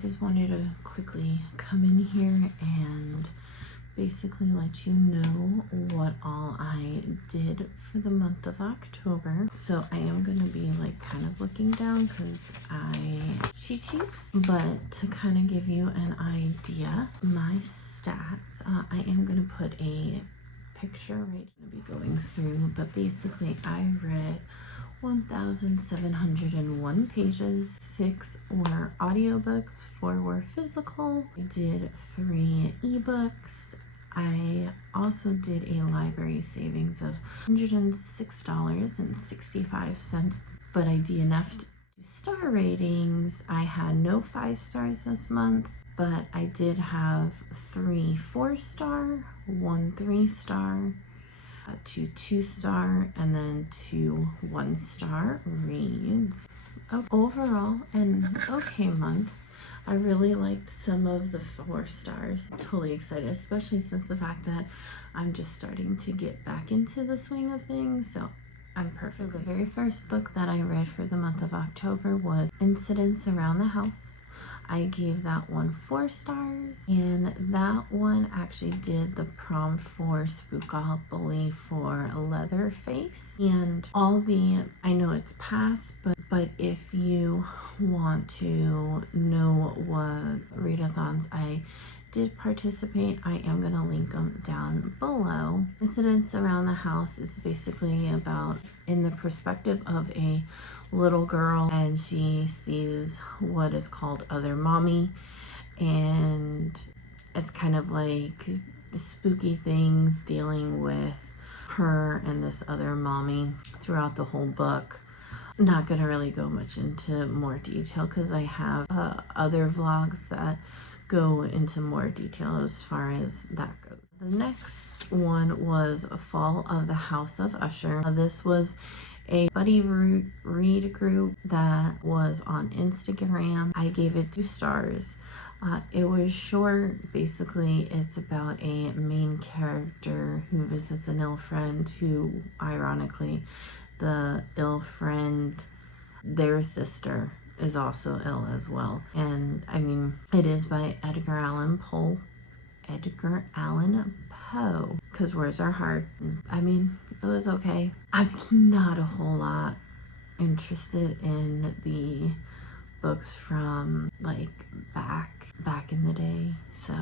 just wanted to quickly come in here and basically let you know what all I did for the month of October. So I am going to be like kind of looking down because I cheat sheets, but to kind of give you an idea, my stats, I am going to put a picture right to be going through, but basically I read 1,701 pages, 6 were audiobooks, 4 were physical. I did 3 ebooks. I also did a library savings of $106.65, but I DNF'd star ratings. I had no 5 stars this month, but I did have 3 4-star, 1 3-star, 2 2-star, and then 2 1-star reads. Overall, an okay month. I really liked some of the 4 stars. Totally excited, especially since the fact that I'm just starting to get back into the swing of things, so I'm perfect. So the very first book that I read for the month of October was Incidents Around the House. I gave that one 4 stars, and that one actually did the prompt for Spookopoly for Leatherface. And all the, I know it's past, but if you want to know what readathons I did participate, I am going to link them down below. Incidents Around the House is basically about in the perspective of a little girl, and she sees what is called other mommy, and it's kind of like spooky things dealing with her and this other mommy throughout the whole book. Not gonna really go much into more detail because I have other vlogs that go into more detail as far as that goes. The next one was Fall of the House of Usher. This was a buddy read group that was on Instagram. I gave it 2 stars. It was short. Basically, it's about a main character who visits an ill friend who, ironically, the ill friend, their sister, is also ill as well. And I mean, it is by Edgar Allan Poe, because words are hard. I mean, it was okay. I'm not a whole lot interested in the books from like back in the day, so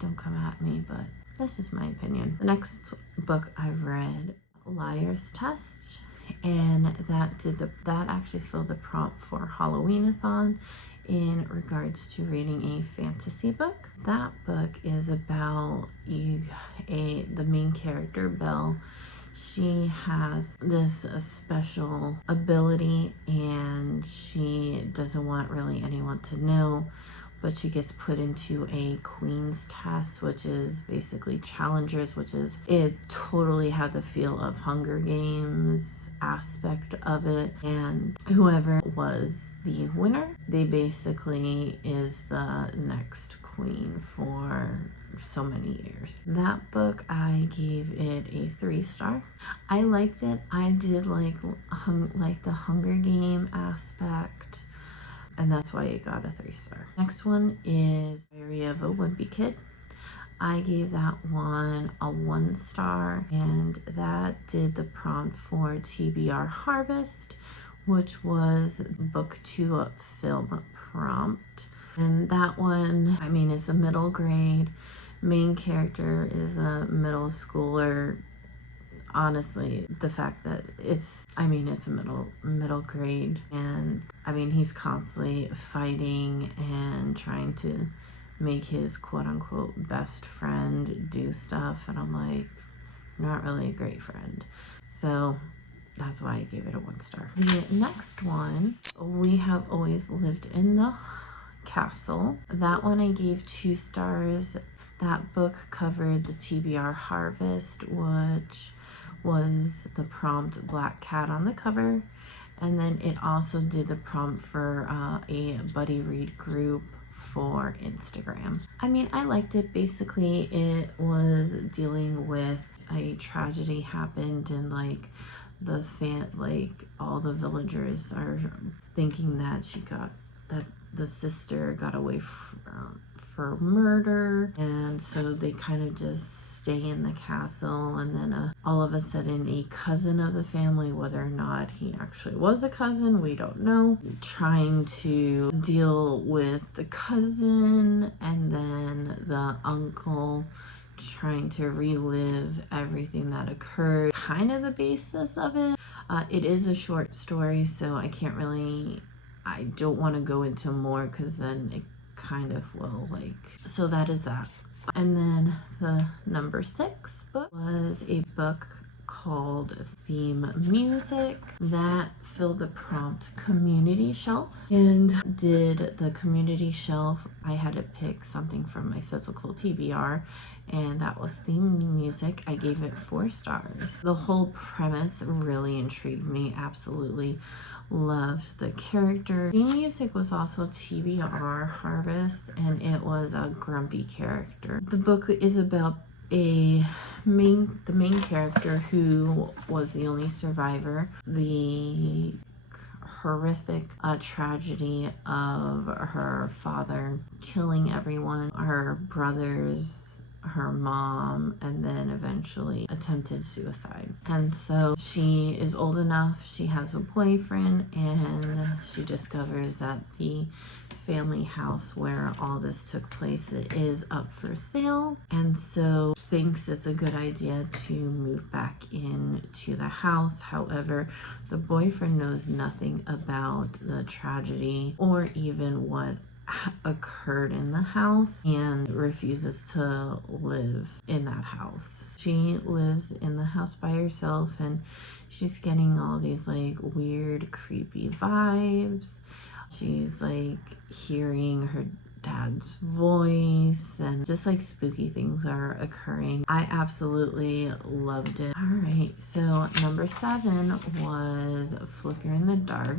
don't come at me, but that's just my opinion. The next book I read, Liar's Test, and that actually filled the prompt for Halloweenathon in regards to reading a fantasy book. That book is about the main character, Belle. She has this special ability and she doesn't want really anyone to know, but she gets put into a queen's test, which is basically challengers, which is, it totally had the feel of Hunger Games aspect of it, and whoever was the winner, they basically is the next queen for so many years. That book, I gave it a 3-star. I liked it. I did like the Hunger Game aspect, and that's why it got a 3-star. Next one is Diary of a Wimpy Kid. I gave that one a 1 star, and that did the prompt for TBR Harvest, which was book 2 film prompt. And that one, I mean, it's a middle grade. Main character is a middle schooler. Honestly, the fact that it's a middle grade, and I mean, he's constantly fighting and trying to make his quote-unquote best friend do stuff, and I'm like, not really a great friend. So that's why I gave it a 1 star. The next one, We Have Always Lived in the Castle. That one I gave 2 stars. That book covered the TBR Harvest, which was the prompt Black Cat on the cover, and then it also did the prompt for a buddy read group for Instagram. I mean, I liked it. Basically, it was dealing with a tragedy happened, and like all the villagers are thinking that the sister got away for murder, and so they kind of just stay in the castle. And then all of a sudden a cousin of the family, whether or not he actually was a cousin, we don't know, trying to deal with the cousin, and then the uncle trying to relive everything that occurred. Kind of the basis of it. It is a short story, so I don't want to go into more, because then it kind of will, so that is that. And then the number 6 book was a book called Theme Music that filled the prompt community shelf. And did the community shelf, I had to pick something from my physical TBR, and that was Theme Music. I gave it 4 stars. The whole premise really intrigued me. Absolutely loved the character. Theme Music was also TBR Harvest, and it was a grumpy character. The book is about the main character, who was the only survivor. The horrific tragedy of her father killing everyone, her brothers, her mom, and then eventually attempted suicide. And so she is old enough, she has a boyfriend, and she discovers that the family house where all this took place is up for sale, and so thinks it's a good idea to move back into the house. However, the boyfriend knows nothing about the tragedy or even what occurred in the house, and refuses to live in that house. She lives in the house by herself, and she's getting all these weird creepy vibes. She's hearing her dad's voice, and just spooky things are occurring. I absolutely loved it. All right, so number 7 was Flicker in the Dark.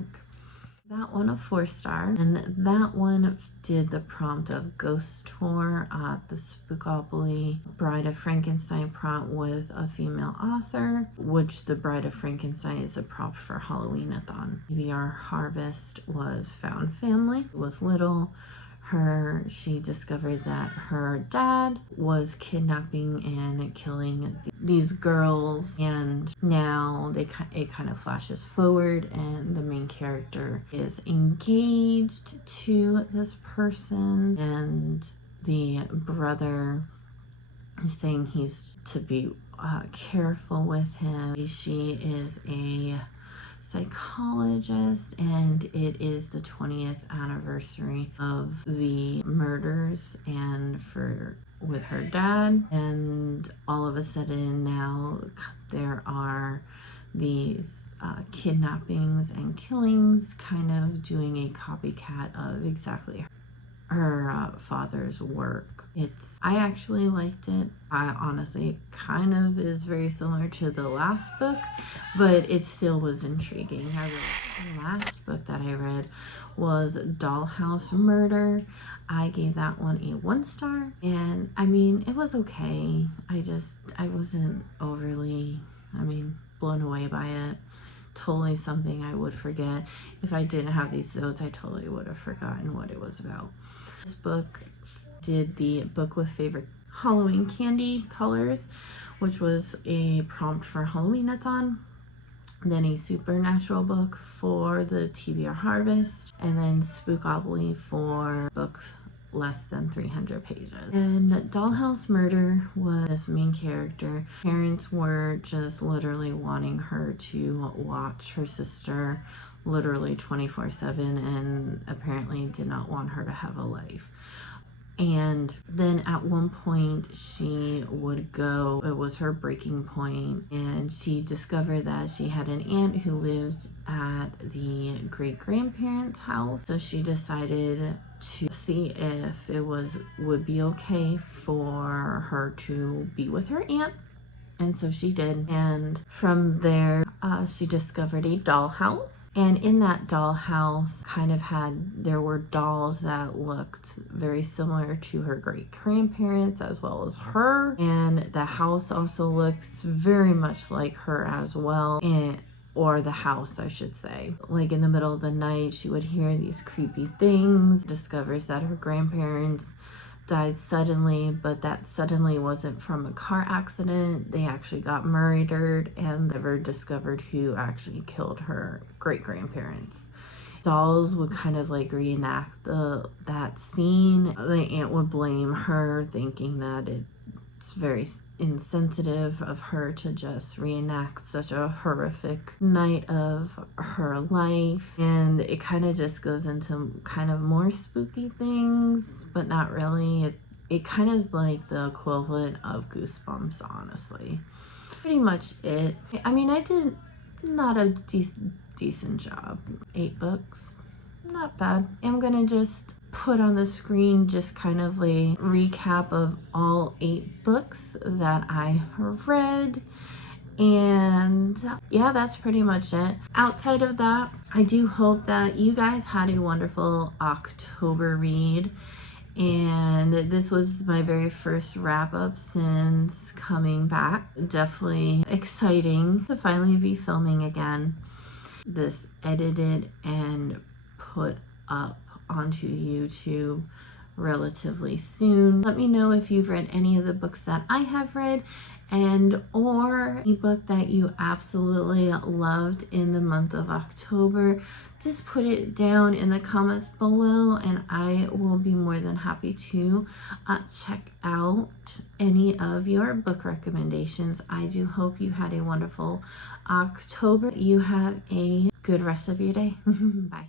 That one a 4-star, and that one did the prompt of Ghost Tour at the Spookopoly Bride of Frankenstein prompt with a female author, which the Bride of Frankenstein is a prompt for Halloweenathon. TBR Harvest was Found Family. It was little. She discovered that her dad was kidnapping and killing these girls, and now it kind of flashes forward, and the main character is engaged to this person, and the brother is saying he's to be careful with him. She is a psychologist, and it is the 20th anniversary of the murders and with her dad, and all of a sudden now there are these kidnappings and killings, kind of doing a copycat of exactly her father's work. I actually liked it. Honestly, it kind of is very similar to the last book, but it still was intriguing. The last book that I read was Dollhouse Murder. I gave that one a 1-star, and it was okay. I wasn't overly, blown away by it. Totally something I would forget. If I didn't have these notes, I totally would have forgotten what it was about. This book did the book with favorite Halloween candy colors, which was a prompt for Halloweenathon, then a supernatural book for the TBR Harvest, and then Spookopoly for books less than 300 pages. And Dollhouse Murder was main character. Parents were just literally wanting her to watch her sister literally 24/7, and apparently did not want her to have a life. And then at one point she would go, it was her breaking point, and she discovered that she had an aunt who lived at the great-grandparents' house. So she decided to see if it would be okay for her to be with her aunt. And so she did. And from there, she discovered a dollhouse. And in that dollhouse there were dolls that looked very similar to her great-grandparents as well as her. And the house also looks very much like her as well. or the house, I should say. Like in the middle of the night, she would hear these creepy things, discovers that her grandparents died suddenly, but that suddenly wasn't from a car accident. They actually got murdered and never discovered who actually killed her great-grandparents. Dolls would kind of like reenact that scene. The aunt would blame her, thinking that it's very insensitive of her to just reenact such a horrific night of her life. And it kind of just goes into kind of more spooky things, but not really. It kind of is like the equivalent of Goosebumps, honestly. Pretty much it. I mean, I did not a decent job. 8 books, not bad. I'm gonna just put on the screen just kind of a recap of all 8 books that I read. And yeah, that's pretty much it. Outside of that, I do hope that you guys had a wonderful October read. And this was my very first wrap up since coming back. Definitely exciting to finally be filming again. This edited and put up onto YouTube relatively soon. Let me know if you've read any of the books that I have read, and or a book that you absolutely loved in the month of October. Just put it down in the comments below and I will be more than happy to check out any of your book recommendations. I do hope you had a wonderful October. You have a good rest of your day. Bye.